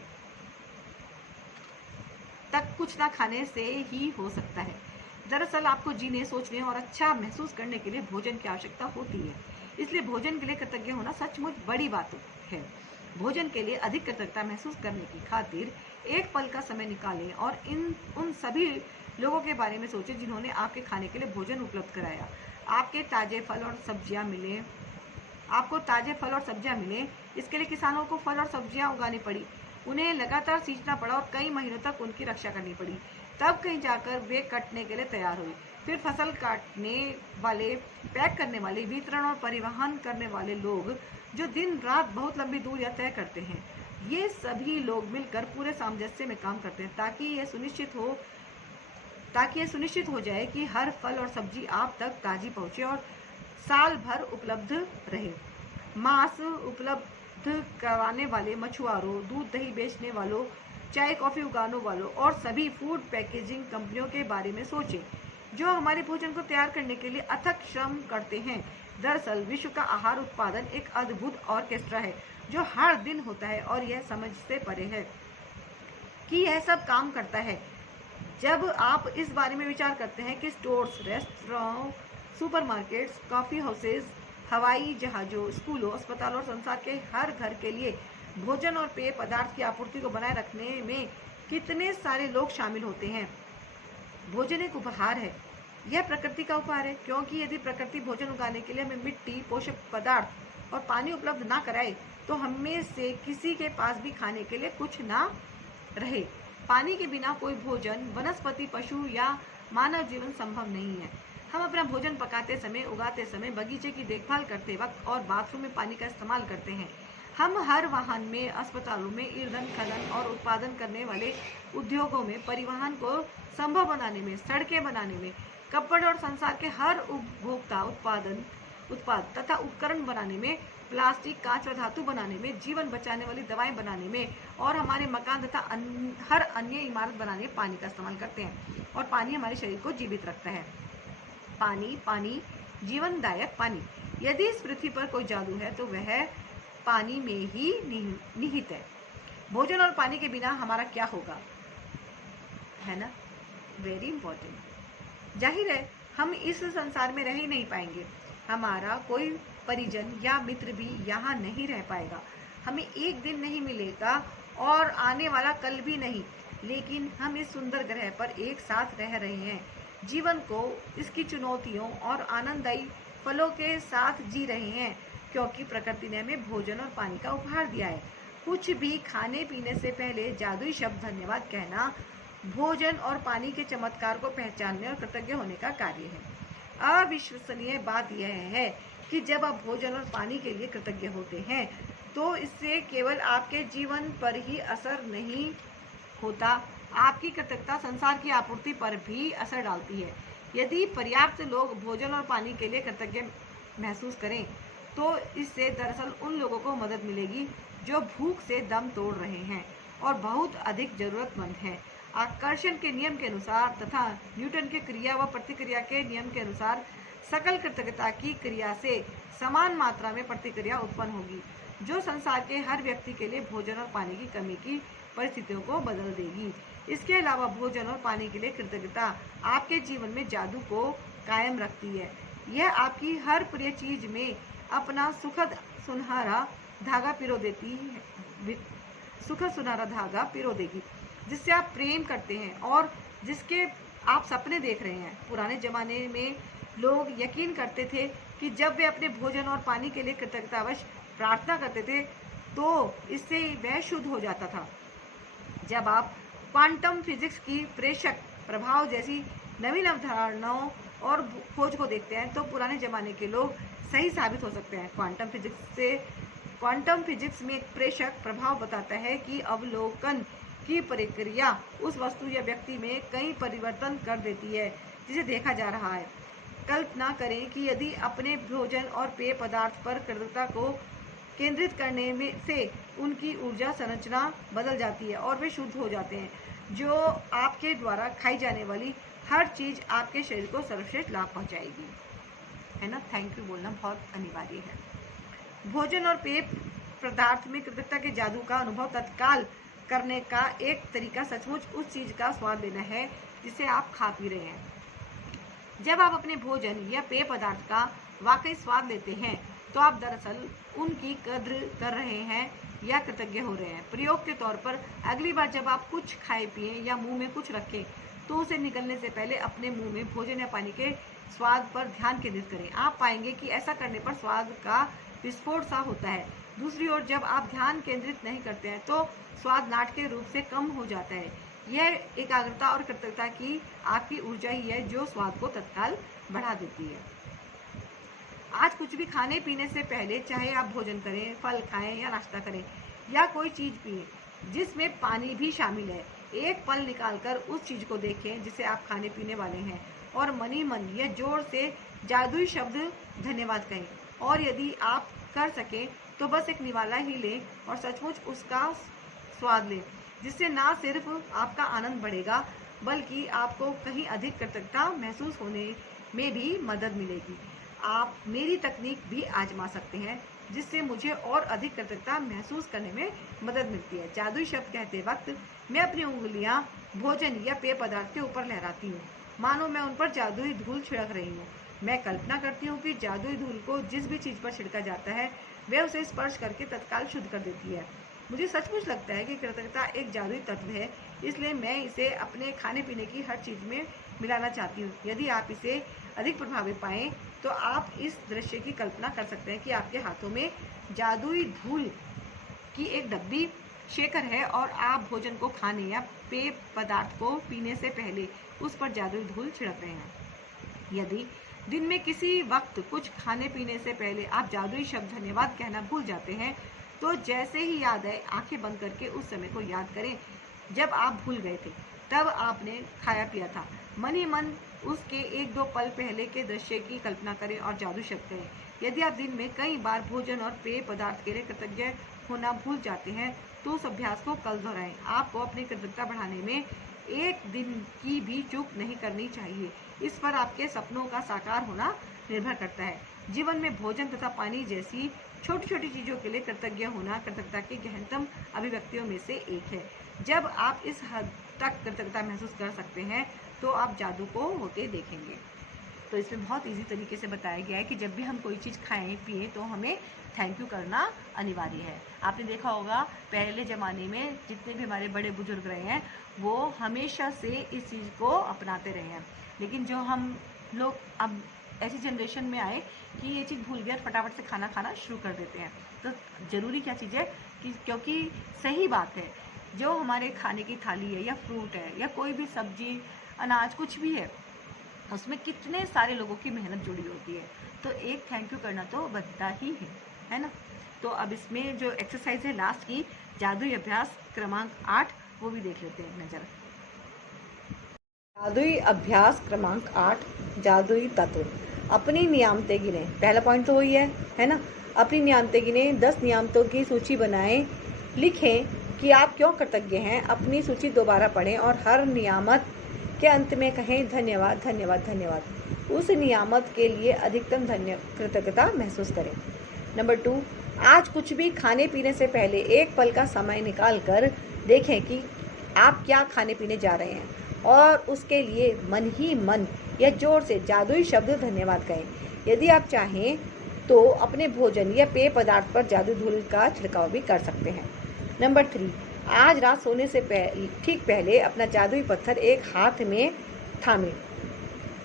तक कुछ ना खाने से ही हो सकता है। दरअसल आपको जीने, सोचने और अच्छा महसूस करने के लिए भोजन की आवश्यकता होती है। इसलिए भोजन के लिए कृतज्ञ होना सचमुच बड़ी बात है। भोजन के लिए अधिक कृतज्ञता महसूस करने की खातिर एक पल का समय निकालें और उन सभी लोगों के बारे में सोचें जिन्होंने आपके खाने के लिए भोजन उपलब्ध कराया। आपको ताजे फल और सब्जियां मिले, इसके लिए किसानों को फल और सब्जियां उगानी पड़ी। उन्हें लगातार सींचना पड़ा और कई महीनों तक उनकी रक्षा करनी पड़ी। तब कहीं जाकर वे कटने के लिए तैयार हुई। फिर फसल काटने वाले, पैक करने वाले, वितरण और परिवहन करने वाले लोग जो दिन रात बहुत लंबी दूरियां तय करते हैं, ये सभी लोग मिलकर पूरे सामंजस्य में काम करते हैं ताकि यह सुनिश्चित हो जाए कि हर फल और सब्जी आप तक ताजी पहुंचे और साल भर उपलब्ध रहे। मांस उपलब्ध करवाने वाले मछुआरों, दूध दही बेचने वालों, चाय कॉफी उगाने वालों और सभी फूड पैकेजिंग कंपनियों के बारे में सोचें जो हमारे भोजन को तैयार करने के लिए अथक श्रम करते हैं। दरअसल विश्व का आहार उत्पादन एक अद्भुत ऑर्केस्ट्रा है जो हर दिन होता है और यह समझ से परे है कि यह सब काम करता है। जब आप इस बारे में विचार करते हैं कि stores, restaurant, supermarkets, coffee houses, हवाई जहाज़ों, स्कूलों, अस्पतालों और संसार के हर घर के लिए भोजन और पेय पदार्थ की आपूर्ति को बनाए रखने में कितने सारे लोग शामिल होते हैं। भोजन एक उपहार है। यह प्रकृति का उपहार है, क्योंकि यदि प्रकृति भोजन उगाने के लिए हमें मिट्टी, पोषक पदार्थ और पानी उपलब्ध ना कराए तो हमें से किसी के पास भी खाने के लिए कुछ ना रहे। पानी के बिना कोई भोजन, वनस्पति, पशु या मानव जीवन संभव नहीं है। हम अपना भोजन पकाते समय, उगाते समय, बगीचे की देखभाल करते वक्त और बाथरूम में पानी का इस्तेमाल करते हैं। हम हर वाहन में, अस्पतालों में, ईंधन खनन और उत्पादन करने वाले उद्योगों में, परिवहन को संभव बनाने में, सड़कें बनाने में, कपड़े और संसार के हर उपभोक्ता उत्पाद तथा उपकरण बनाने में, प्लास्टिक, कांच और धातु बनाने में, जीवन बचाने वाली दवाएं बनाने में और हमारे मकान तथा हर अन्य इमारत बनाने में पानी का इस्तेमाल करते हैं। और पानी हमारे शरीर को जीवित रखता है। पानी, जीवनदायक पानी। यदि इस पृथ्वी पर कोई जादू है तो वह पानी में ही निहित है। भोजन और पानी के बिना हमारा क्या होगा, है ना? Very important. जाहिर है हम इस संसार में रह ही नहीं पाएंगे। हमारा कोई परिजन या मित्र भी यहाँ नहीं रह पाएगा। हमें एक दिन नहीं मिलेगा और आने वाला कल भी नहीं, लेकिन हम इस सुंदर ग्रह पर एक साथ रह रहे हैं। जीवन को इसकी चुनौतियों और आनंददायी फलों के साथ जी रहे हैं, क्योंकि प्रकृति ने हमें भोजन और पानी का उपहार दिया है। कुछ भी खाने पीने से पहले जादुई शब्द धन्यवाद कहना भोजन और पानी के चमत्कार को पहचानने और कृतज्ञ होने का कार्य है। अविश्वसनीय बात यह है कि जब आप भोजन और पानी के लिए कृतज्ञ होते हैं तो इससे केवल आपके जीवन पर ही असर नहीं होता, आपकी कृतज्ञता संसार की आपूर्ति पर भी असर डालती है। यदि पर्याप्त लोग भोजन और पानी के लिए कृतज्ञ महसूस करें तो इससे दरअसल उन लोगों को मदद मिलेगी जो भूख से दम तोड़ रहे हैं और बहुत अधिक जरूरतमंद हैं। आकर्षण के नियम के अनुसार तथा न्यूटन के क्रिया व प्रतिक्रिया के नियम के अनुसार सकल कृतज्ञता की क्रिया से समान मात्रा में प्रतिक्रिया उत्पन्न होगी, जो संसार के हर व्यक्ति के लिए भोजन और पानी की कमी की परिस्थितियों को बदल देगी। इसके अलावा भोजन और पानी के लिए कृतज्ञता आपके जीवन में जादू को कायम रखती है। यह आपकी हर प्रिय चीज में अपना सुखद सुनहरा धागा पिरो देगी, जिससे आप प्रेम करते हैं और जिसके आप सपने देख रहे हैं। पुराने जमाने में लोग यकीन करते थे कि जब वे अपने भोजन और पानी के लिए कृतज्ञतावश प्रार्थना करते थे तो इससे वह शुद्ध हो जाता था। जब आप क्वांटम फिजिक्स की प्रेषक प्रभाव जैसी नवीन अवधारणाओं और खोज को देखते हैं तो पुराने जमाने के लोग सही साबित हो सकते हैं। क्वांटम फिजिक्स में एक प्रेषक प्रभाव बताता है कि अवलोकन की प्रक्रिया उस वस्तु या व्यक्ति में कई परिवर्तन कर देती है जिसे देखा जा रहा है। कल्पना करें कि यदि अपने भोजन और पेय पदार्थ पर कृतज्ञता को केंद्रित करने में से उनकी ऊर्जा संरचना बदल जाती है और वे शुद्ध हो जाते हैं, जो आपके द्वारा खाई जाने वाली हर चीज आपके शरीर को सर्वश्रेष्ठ लाभ पहुंचाएगी, है ना? थैंक यू बोलना बहुत अनिवार्य है। भोजन और पेय पदार्थ में कृतज्ञता के जादू का अनुभव तत्काल करने का एक तरीका सचमुच उस चीज का स्वाद लेना है जिसे आप खा पी रहे हैं। जब आप अपने भोजन या पेय पदार्थ का वाकई स्वाद लेते हैं तो आप दरअसल उनकी कद्र कर रहे हैं या कृतज्ञ हो रहे हैं। प्रयोग के तौर पर अगली बार जब आप कुछ खाए पिए या मुंह में कुछ रखें तो उसे निगलने से पहले अपने मुंह में भोजन या पानी के स्वाद पर ध्यान केंद्रित करें। आप पाएंगे कि ऐसा करने पर स्वाद का विस्फोट सा होता है। दूसरी ओर जब आप ध्यान केंद्रित नहीं करते हैं तो स्वाद नाटकीय रूप से कम हो जाता है। यह एकाग्रता और कृतज्ञता की आपकी ऊर्जा ही है जो स्वाद को तत्काल बढ़ा देती है। आज कुछ भी खाने पीने से पहले, चाहे आप भोजन करें, फल खाएं या नाश्ता करें या कोई चीज पिए जिसमें पानी भी शामिल है, एक पल निकालकर उस चीज को देखें जिसे आप खाने पीने वाले हैं और मन ही मन या जोर से जादुई शब्द धन्यवाद कहें। और यदि आप कर सकें तो बस एक निवाला ही लें और सचमुच उसका स्वाद लें, जिससे ना सिर्फ आपका आनंद बढ़ेगा बल्कि आपको कहीं अधिक कृतज्ञता महसूस होने में भी मदद मिलेगी। आप मेरी तकनीक भी आजमा सकते हैं जिससे मुझे और अधिक कृतज्ञता महसूस करने में मदद मिलती है। जादुई शब्द कहते वक्त मैं अपनी उंगलियां भोजन या पेय पदार्थ के ऊपर लहराती हूँ, मानो मैं उन पर जादुई धूल छिड़क रही हूँ। मैं कल्पना करती हूँ कि जादुई धूल को जिस भी चीज पर छिड़का जाता है वह उसे स्पर्श करके तत्काल शुद्ध कर देती है। मुझे सचमुच लगता है कि कृतज्ञता एक जादुई तत्व है, इसलिए मैं इसे अपने खाने पीने की हर चीज में मिलाना चाहती हूँ। यदि आप इसे अधिक प्रभावी पाएं तो आप इस दृश्य की कल्पना कर सकते हैं कि आपके हाथों में जादुई धूल की एक डब्बी शेकर है और आप भोजन को खाने या पेय पदार्थ को पीने से पहले उस पर जादुई धूल छिड़क रहे हैं। यदि दिन में किसी वक्त कुछ खाने पीने से पहले आप जादुई शब्द धन्यवाद कहना भूल जाते हैं तो जैसे ही याद आए आंखें बंद करके उस समय को याद करें जब आप भूल गए थे, तब आपने खाया पिया था। मन ही मन उसके एक दो पल पहले के दृश्य की कल्पना करें और जादू शब्द करें। यदि आप दिन में कई बार भोजन और पेय पदार्थ के लिए कृतज्ञ होना भूल जाते हैं तो उस अभ्यास को कल दोहराएं। आपको अपनी कृतज्ञता बढ़ाने में एक दिन की भी चूक नहीं करनी चाहिए। इस पर आपके सपनों का साकार होना निर्भर करता है। जीवन में भोजन तथा पानी जैसी छोटी छोटी चीजों के लिए कृतज्ञ होना कृतज्ञता की गहनतम अभिव्यक्तियों में से एक है। जब आप इस हद तक कृतज्ञता महसूस कर सकते हैं तो आप जादू को होते देखेंगे। तो इसमें बहुत इजी तरीके से बताया गया है कि जब भी हम कोई चीज़ खाएं पिए तो हमें थैंक यू करना अनिवार्य है। आपने देखा होगा पहले ज़माने में जितने भी हमारे बड़े बुजुर्ग रहे हैं वो हमेशा से इस चीज़ को अपनाते रहे हैं, लेकिन जो हम लोग अब ऐसी जनरेशन में आए कि ये चीज़ भूल गया, फटाफट से खाना खाना शुरू कर देते हैं। तो ज़रूरी क्या चीज़ है कि क्योंकि सही बात है, जो हमारे खाने की थाली है या फ्रूट है या कोई भी सब्जी अनाज कुछ भी है उसमें कितने सारे लोगों की मेहनत जुड़ी होती है, तो एक थैंक यू करना तो बनता ही है ना। तो अब इसमें जो एक्सरसाइज है लास्ट की जादुई अभ्यास क्रमांक 8 वो भी देख लेते हैं नजर। जादुई अभ्यास क्रमांक 8 जादुई तत्व। अपनी नियामतें गिने। पहला पॉइंट तो वही है ना, अपनी नियामतें गिने। 10 नियामतों की सूची बनाएं, लिखें कि आप क्यों कृतज्ञ हैं। अपनी सूची दोबारा पढ़ें और हर नियामत के अंत में कहें धन्यवाद धन्यवाद धन्यवाद। उस नियामत के लिए अधिकतम कृतज्ञता महसूस करें। नंबर 2, आज कुछ भी खाने पीने से पहले एक पल का समय निकाल कर देखें कि आप क्या खाने पीने जा रहे हैं और उसके लिए मन ही मन या जोर से जादुई शब्द धन्यवाद कहें। यदि आप चाहें तो अपने भोजन या पेय पदार्थ पर जादू धूल का छिड़काव भी कर सकते हैं। नंबर 3, आज रात सोने से ठीक पहले अपना जादुई पत्थर एक हाथ में थामें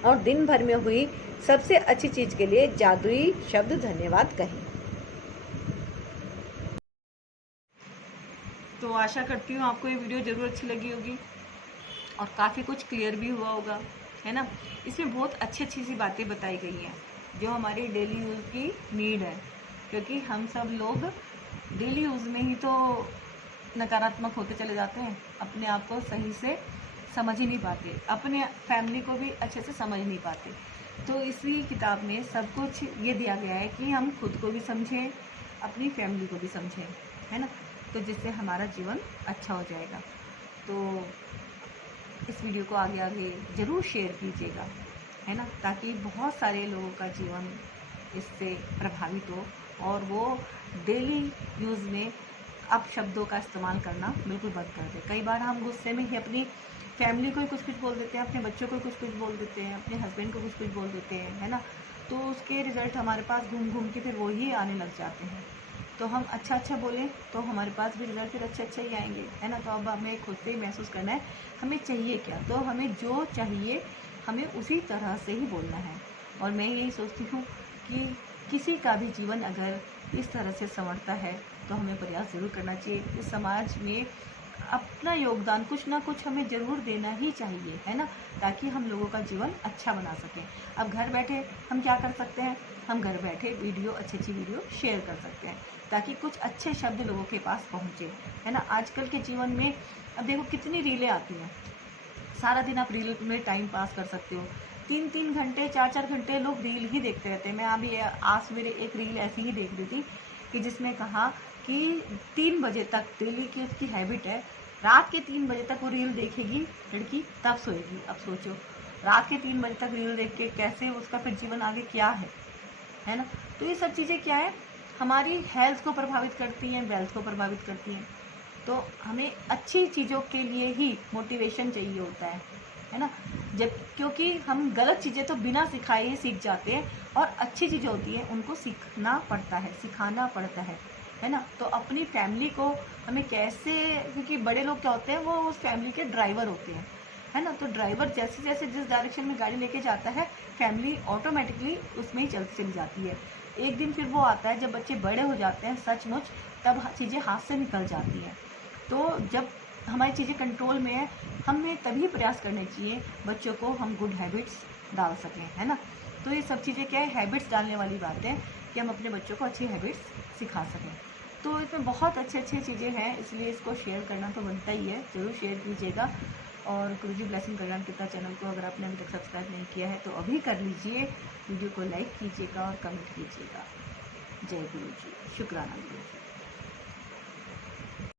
और दिन भर में हुई सबसे अच्छी चीज के लिए जादुई शब्द धन्यवाद कहें। तो आशा करती हूँ आपको ये वीडियो ज़रूर अच्छी लगी होगी और काफ़ी कुछ क्लियर भी हुआ होगा, है ना। इसमें बहुत अच्छी अच्छी सी बातें बताई गई हैं जो हमारी डेली यूज़ की नीड है, क्योंकि हम सब लोग डेली यूज़ में ही तो नकारात्मक होते चले जाते हैं, अपने आप को सही से समझ ही नहीं पाते, अपने फैमिली को भी अच्छे से समझ नहीं पाते। तो इसी किताब में सब कुछ ये दिया गया है कि हम खुद को भी समझें, अपनी फैमिली को भी समझें, है ना, तो जिससे हमारा जीवन अच्छा हो जाएगा। तो इस वीडियो को आगे आगे ज़रूर शेयर कीजिएगा, है ना, ताकि बहुत सारे लोगों का जीवन इससे प्रभावित हो और वो डेली यूज़ में अब शब्दों का इस्तेमाल करना बिल्कुल बंद कर दें। कई बार हम गुस्से में ही अपनी फैमिली को ही कुछ बोल देते हैं, अपने बच्चों को कुछ बोल देते हैं, अपने हस्बैंड को कुछ बोल देते हैं, है ना। तो उसके रिज़ल्ट हमारे पास घूम घूम के फिर वही आने लग जाते हैं। तो हम अच्छा बोलें तो हमारे पास भी रिज़ल्ट फिर अच्छे ही आएंगे, है ना। तो अब हमें खुद से ही महसूस करना है हमें चाहिए क्या, तो हमें जो चाहिए हमें उसी तरह से ही बोलना है। और मैं यही सोचती हूँ कि किसी का भी जीवन अगर इस तरह से संवरता है तो हमें प्रयास ज़रूर करना चाहिए। इस समाज में अपना योगदान कुछ ना कुछ हमें ज़रूर देना ही चाहिए, है ना, ताकि हम लोगों का जीवन अच्छा बना सकें। अब घर बैठे हम क्या कर सकते हैं, हम घर बैठे अच्छी वीडियो शेयर कर सकते हैं ताकि कुछ अच्छे शब्द लोगों के पास पहुँचे, है ना। आजकल के जीवन में अब देखो कितनी रीलें आती हैं, सारा दिन आप रील में टाइम पास कर सकते हो। 3-3 घंटे 4-4 घंटे लोग रील ही देखते रहते हैं। मैं अभी आज मेरे एक रील ऐसी ही देख रही थी कि जिसमें कहा कि 3 बजे तक डेली की उसकी हैबिट है, रात के 3 बजे तक वो रील देखेगी लड़की, तब सोएगी। अब सोचो रात के 3 बजे तक रील देख के कैसे उसका फिर जीवन आगे क्या है ना। तो ये सब चीज़ें क्या है, हमारी हेल्थ को प्रभावित करती हैं, वेल्थ को प्रभावित करती हैं। तो हमें अच्छी चीज़ों के लिए ही मोटिवेशन चाहिए होता है ना। जब क्योंकि हम गलत चीज़ें तो बिना सिखाए ही सीख जाते हैं और अच्छी चीज़ें होती हैं उनको सीखना पड़ता है, सिखाना पड़ता है ना। तो अपनी फैमिली को हमें कैसे, क्योंकि बड़े लोग क्या होते हैं वो उस फैमिली के ड्राइवर होते हैं, है ना। तो ड्राइवर जैसे जैसे जिस डायरेक्शन में गाड़ी लेके जाता है फैमिली ऑटोमेटिकली उसमें ही चली जाती है। एक दिन फिर वो आता है जब बच्चे बड़े हो जाते हैं सचमुच, तब चीज़ें हाथ से निकल जाती हैं। तो जब हमारी चीज़ें कंट्रोल में है हमें तभी प्रयास करने चाहिए बच्चों को हम गुड हैबिट्स डाल सकें, है ना। तो ये सब चीज़ें क्या है, हैबिट्स डालने वाली बात है कि हम अपने बच्चों को अच्छी हैबिट्स सिखा सकें। तो इसमें बहुत अच्छी चीज़ें हैं, इसलिए इसको शेयर करना तो बनता ही है, ज़रूर शेयर कीजिएगा। और गुरुजी ब्लेसिंग कल्याण कीर्तन चैनल को अगर आपने अभी तक सब्सक्राइब नहीं किया है तो अभी कर लीजिए, वीडियो को लाइक कीजिएगा और कमेंट कीजिएगा। जय गुरुजी, शुक्राना गुरुजी।